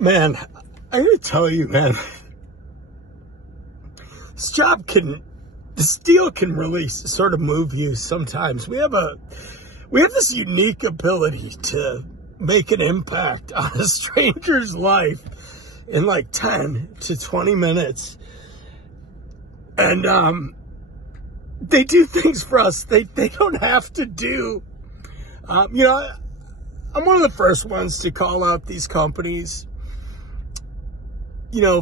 Man, I gotta tell you, man, this deal can really sort of move you sometimes. We have this unique ability to make an impact on a stranger's life in like 10 to 20 minutes. And they do things for us they don't have to do. I'm one of the first ones to call out these companies,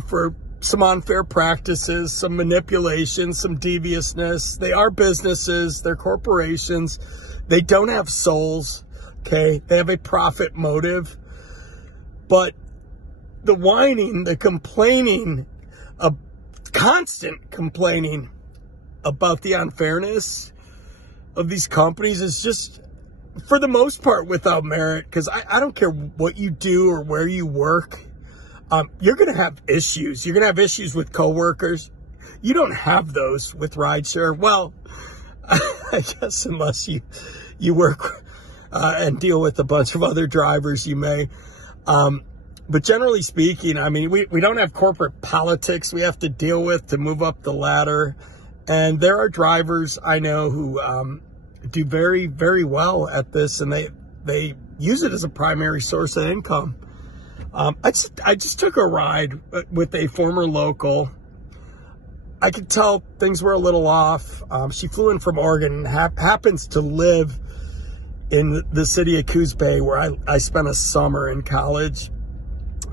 for some unfair practices, some manipulation, some deviousness. They are businesses. They're corporations. They don't have souls. Okay. They have a profit motive, but the whining, the complaining, constant complaining about the unfairness of these companies is just, for the most part, without merit. Because I don't care what you do or where you work. You're going to have issues. You're going to have issues with coworkers. You don't have those with rideshare. Well, I guess unless you work and deal with a bunch of other drivers, you may. But generally speaking, I mean, we don't have corporate politics we have to deal with to move up the ladder. And there are drivers I know who do very, very well at this, and they use it as a primary source of income. I just took a ride with a former local. I could tell things were a little off. She flew in from Oregon and happens to live in the city of Coos Bay, where I spent a summer in college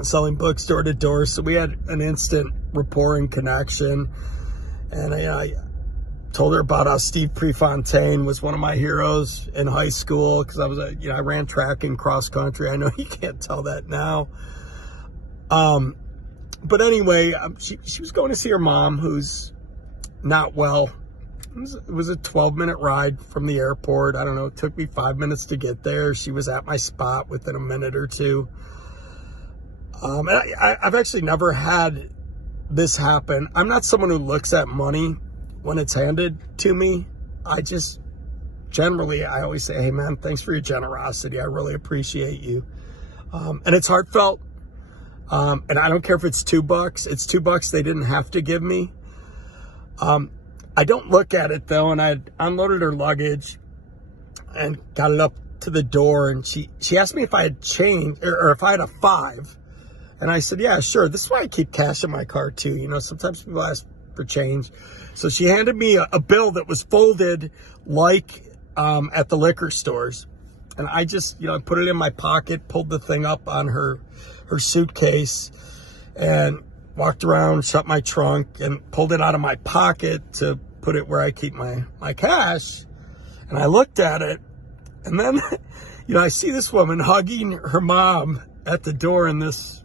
selling books door to door. So we had an instant rapport and connection. And I told her about how Steve Prefontaine was one of my heroes in high school, because I ran track and cross country. I know you can't tell that now. But anyway, she was going to see her mom, who's not well. It was a 12-minute ride from the airport. I don't know. It took me 5 minutes to get there. She was at my spot within a minute or two. I've actually never had this happen. I'm not someone who looks at money when it's handed to me. I always say, hey man, thanks for your generosity. I really appreciate you. And it's heartfelt. And I don't care if it's $2. It's $2 they didn't have to give me. I don't look at it though. And I unloaded her luggage and got it up to the door. And she asked me if I had change or if I had a 5. And I said, yeah, sure. This is why I keep cash in my car too. Sometimes people ask for change. So she handed me a bill that was folded like at the liquor stores. And I just, I put it in my pocket, pulled the thing up on her suitcase, and walked around, shut my trunk, and pulled it out of my pocket to put it where I keep my cash. And I looked at it, and then, I see this woman hugging her mom at the door in this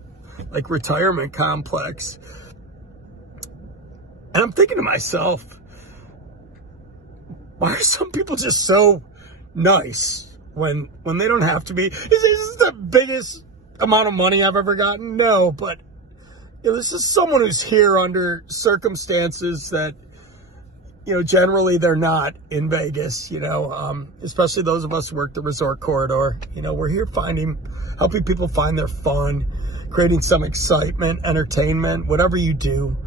like retirement complex. And I'm thinking to myself, why are some people just so nice when they don't have to be? Is this the biggest amount of money I've ever gotten? No, but this is someone who's here under circumstances that, generally they're not in Vegas, especially those of us who work the resort corridor. We're here helping people find their fun, creating some excitement, entertainment, whatever you do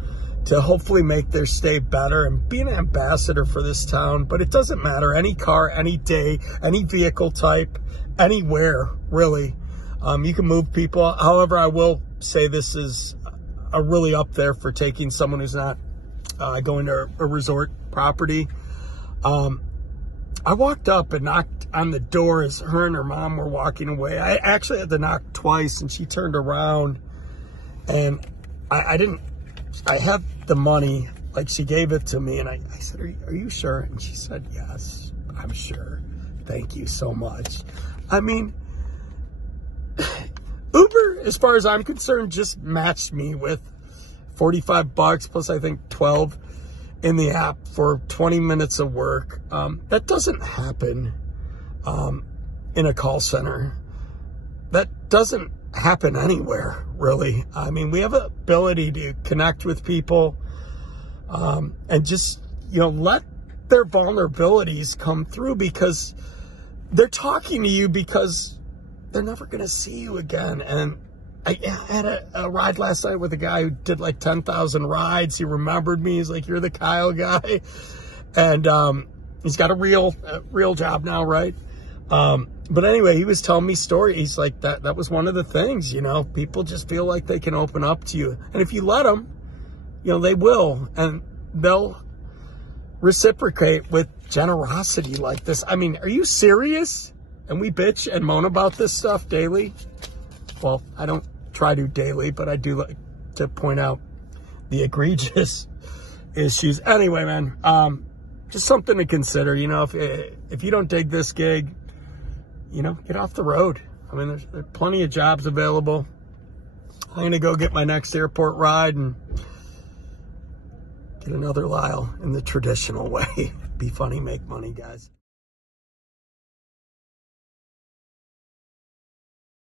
to hopefully make their stay better, and be an ambassador for this town. But it doesn't matter. Any car, any day, any vehicle type, anywhere, really. You can move people. However, I will say this is a really up there for taking someone who's not going to a resort property. I walked up and knocked on the door as her and her mom were walking away. I actually had to knock twice, and she turned around, and I had the money, like she gave it to me, and I said, are you sure? And she said, yes, I'm sure. Thank you so much. I mean, Uber, as far as I'm concerned, just matched me with $45 plus I think 12 in the app for 20 minutes of work. That doesn't happen in a call center. That doesn't happen anywhere, really. I mean, we have an ability to connect with people and just, let their vulnerabilities come through, because they're talking to you because they're never going to see you again. And I had a ride last night with a guy who did like 10,000 rides. He remembered me. He's like, you're the Kyle guy. And he's got a real job now, right? But anyway, he was telling me story. He's like, that was one of the things, you know, people just feel like they can open up to you. And if you let them, you know, they will. And they'll reciprocate with generosity like this. I mean, are you serious? And we bitch and moan about this stuff daily. Well, I don't try to daily, but I do like to point out the egregious issues. Anyway, man, just something to consider. You know, if you don't dig this gig, you know, get off the road. I mean, there's plenty of jobs available. I'm going to go get my next airport ride and get another Lyle in the traditional way. Be funny, make money, guys.